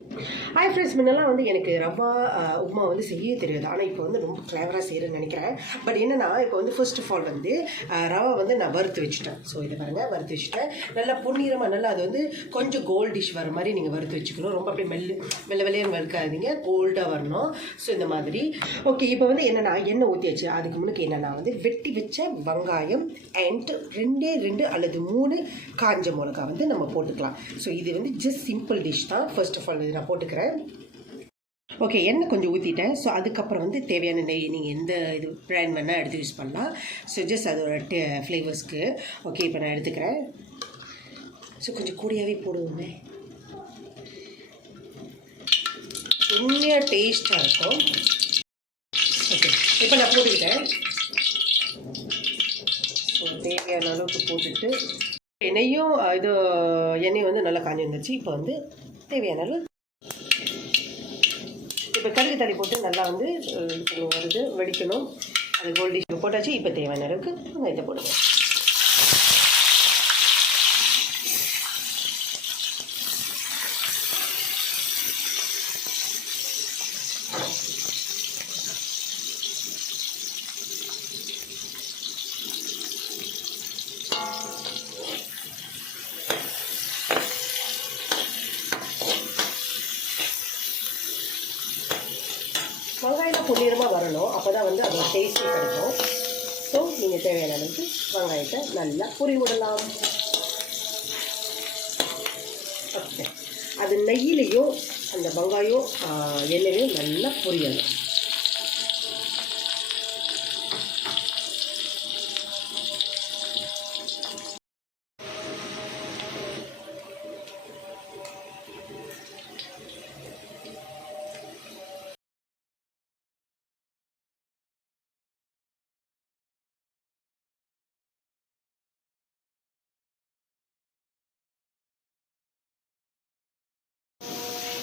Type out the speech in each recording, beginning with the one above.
Hi friends, முன்னெல்லாம் வந்து எனக்கு ரவா உப்புமா வந்து செய்ய தெரியாது. ஆனால் இப்போ வந்து ரொம்ப கிளவராக செய்கிறேன்னு நினைக்கிறேன். பட் என்னென்னா, இப்போ வந்து ஃபர்ஸ்ட் ஆஃப் ஆல் வந்து ரவா வந்து நான் வறுத்து வச்சுட்டேன். ஸோ இதை பாருங்கள், வறுத்து வச்சுட்டேன். நல்லா பொன்னிறமாக நல்லா அது வந்து கொஞ்சம் கோல்டிஷ் வர மாதிரி நீங்கள் வறுத்து வச்சுக்கணும். ரொம்ப அப்படியே வெள்ளை வெள்ளையன்னு வறுக்காதீங்க, கோல்டாக வரணும். ஸோ இந்த மாதிரி ஓகே. இப்போ வந்து என்னென்னா, எண்ணெய் ஊற்றியாச்சு. அதுக்கு முன்னுக்கு என்னென்னா வந்து வெட்டி வச்ச வெங்காயம் அண்ட் 2 அல்லது 3 காஞ்ச மிளகா வந்து நம்ம போட்டுக்கலாம். ஸோ இது வந்து ஜஸ்ட் சிம்பிள் டிஷ் தான். ஃபர்ஸ்ட் ஆஃப் ஆல் இது நான் போட்டுக்கிறேன். ஓகே, எண்ணெய் கொஞ்சம் ஊற்றிட்டேன். ஸோ அதுக்கப்புறம் வந்து தேவையான நெய் நீங்கள் எந்த இது பிராண்ட் வேணால் எடுத்து யூஸ் பண்ணலாம். ஸோ ஜஸ்ட் அதோட ஃப்ளேவர்ஸ்க்கு. ஓகே, இப்போ நான் எடுத்துக்கிறேன். ஸோ கொஞ்சம் கூடியாகவே போடுவோமே, உண்மையாக டேஸ்ட்டாக இருக்கும். ஓகே, இப்போ நான் போட்டுக்கிட்டேன். ஸோ தேவையான அளவுக்கு போட்டுட்டு எண்ணெய் வந்து நல்லா காஞ்சி வந்துச்சு. இப்போ வந்து தேவையான அளவு இப்போ கடுகு தண்ணி போட்டு நல்லா வந்து வருது, வெடிக்கணும். அது கோல்டிஷ் போட்டாச்சு. இப்போ தேவையான அளவுக்கு வெங்காயத்தை போடுங்க. வெங்காயம் பொன்னிறமாக வரணும், அப்போ தான் வந்து அதோட டேஸ்ட்டே கிடைக்கும். ஸோ நீங்கள் தேவையான அளவுக்கு வெங்காயத்தை நல்லா பொரி விடலாம். ஓகே, அது நெய்யிலையும் அந்த வெங்காயம் எண்ணெயிலையும் நல்லா பொரியணும்.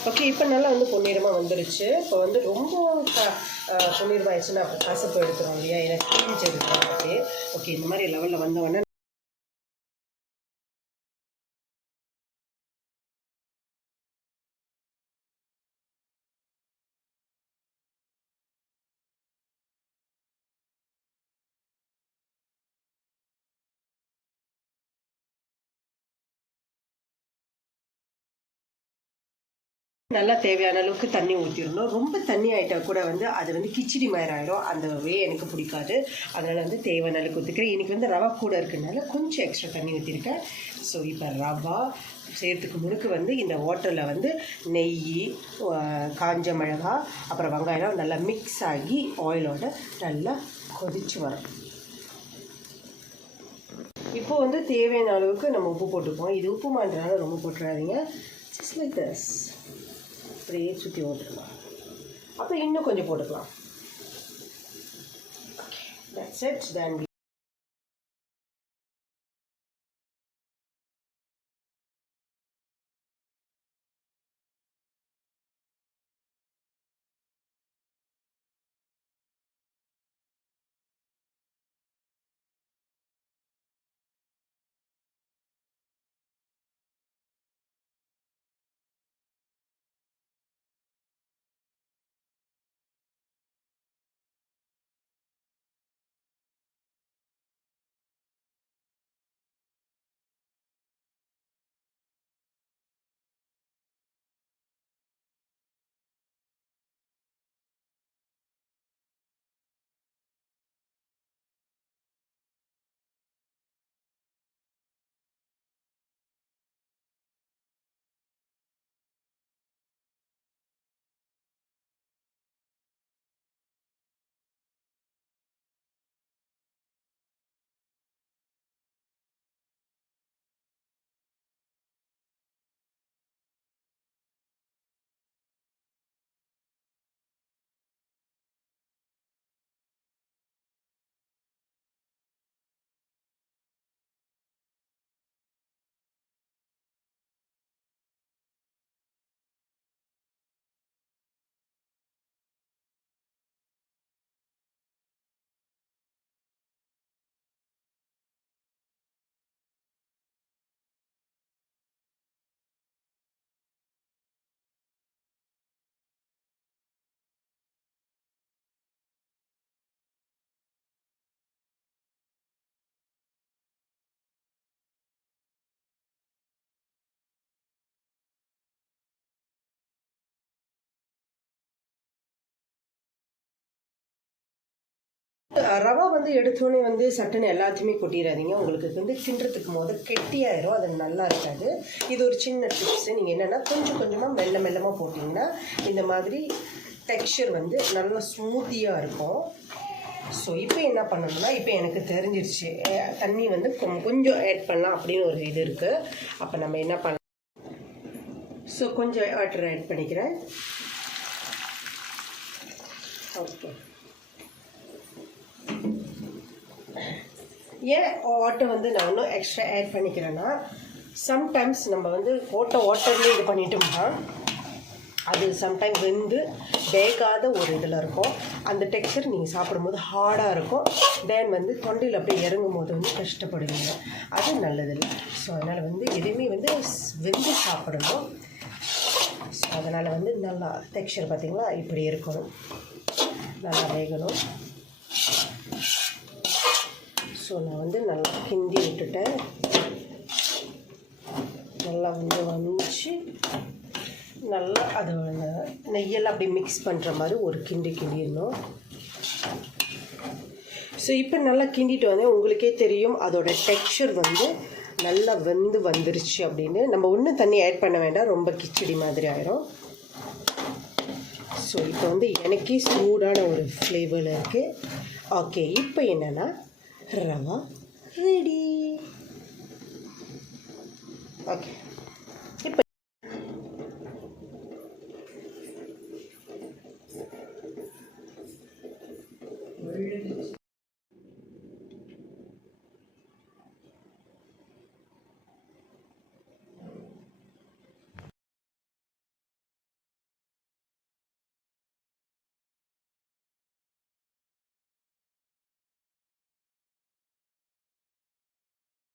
ஓகே, இப்போ நல்லா வந்து பொன்னிறமாக வந்துருச்சு. இப்போ வந்து ரொம்ப பொன்னிறமாக ஆயிடுச்சுன்னா அப்போ கசப்பு எடுத்துரும் இல்லையா, எனக்கு கிழிச்சு எடுத்துரும். ஓகே, இந்த மாதிரி லெவலில் வந்தவொடனே நல்லா தேவையான அளவுக்கு தண்ணி ஊற்றிடணும். ரொம்ப தண்ணி ஆகிட்டால் கூட வந்து அது வந்து கிச்சடி மாதிரி ஆகிடும். அந்த எனக்கு பிடிக்காது. அதனால் வந்து தேவையான அளவுக்கு ஊற்றிக்கிறேன். இன்றைக்கி வந்து ரவா கூட இருக்கிறதுனால கொஞ்சம் எக்ஸ்ட்ரா தண்ணி ஊற்றிருக்கேன். ஸோ இப்போ ரவா செய்கிறதுக்கு முழுக்க வந்து இந்த வாட்டரில் வந்து நெய், காஞ்ச மிளகா, அப்புறம் வெங்காயம் நல்லா மிக்ஸ் ஆகி ஆயிலோட நல்லா கொதித்து வரும். இப்போ வந்து தேவையான அளவுக்கு நம்ம உப்பு போட்டுப்போம். இது உப்பு மான்றனால ரொம்ப போட்டுறாதீங்க. Just like this. அப்படியே சுற்றி ஓட்டுக்கலாம். அப்புறம் இன்னும் கொஞ்சம் போட்டுக்கலாம். Okay, that's it. Then rava வந்து எடுத்தோடனே வந்து சட்டுன்னு எல்லாத்தையுமே கொட்டிடாதீங்க. உங்களுக்கு வந்து கிண்டுறதுக்கு போது கெட்டியாயிரும், அது நல்லா இருக்காது. இது ஒரு சின்ன டிப்ஸு. நீங்கள் என்னென்னா கொஞ்சம் கொஞ்சமாக மெல்லமாக போட்டிங்கன்னா இந்த மாதிரி டெக்ஸ்சர் வந்து நல்லா ஸ்மூத்தியாக இருக்கும். ஸோ இப்போ என்ன பண்ணணும்னா, இப்போ எனக்கு தெரிஞ்சிருச்சு தண்ணி வந்து கொஞ்சம் ஆட் பண்ணலாம் அப்படின்னு ஒரு இது இருக்குது. அப்போ நம்ம என்ன பண்ணலாம், ஸோ கொஞ்சம் வாட்டர் ஆட் பண்ணிக்கிறேன். ஓகே, ஏன் வாட்டர் வந்து நான் இன்னும் எக்ஸ்ட்ரா ஆட் பண்ணிக்கிறேன்னா, சம்டைம்ஸ் நம்ம வந்து வாட்டர்லேயே இது பண்ணிட்டோம்னா அது சம்டைம் வெந்து வேகாத ஒரு இதில் இருக்கும். அந்த டெக்ஸ்சர் நீங்கள் சாப்பிடும்போது ஹார்டாக இருக்கும். தென் வந்து தொண்டையில் அப்படியே இறங்கும் போது வந்து கஷ்டப்படுவீங்க, அது நல்லதில்லை. ஸோ அதனால் வந்து எதுவுமே வந்து வெந்து சாப்பிடணும். ஸோ அதனால் வந்து நல்லா டெக்ஸ்சர் பார்த்திங்களா இப்படி இருக்கணும், நல்லா வேகணும். ஸோ நான் வந்து நல்லா கிண்டி விட்டுட்டேன். நல்லா வந்து வந்துச்சு, நல்லா அது நெய்யெல்லாம் அப்படி மிக்ஸ் பண்ணுற மாதிரி ஒரு கிண்டிடணும். ஸோ இப்போ நல்லா கிண்டிட்டு வந்தேன். உங்களுக்கே தெரியும் அதோட டெக்ஸ்சர் வந்து நல்லா வந்துருச்சு அப்படின்னு. நம்ம ஒன்றும் தண்ணி ஆட் பண்ண வேண்டாம், ரொம்ப கிச்சடி மாதிரி ஆயிரும். ஸோ இப்போ வந்து எனக்கே சூடான ஒரு ஃப்ளேவரில் இருக்குது. ஓகே, இப்போ என்னென்னா ரவா ரெடி. ஓகே, இப்போ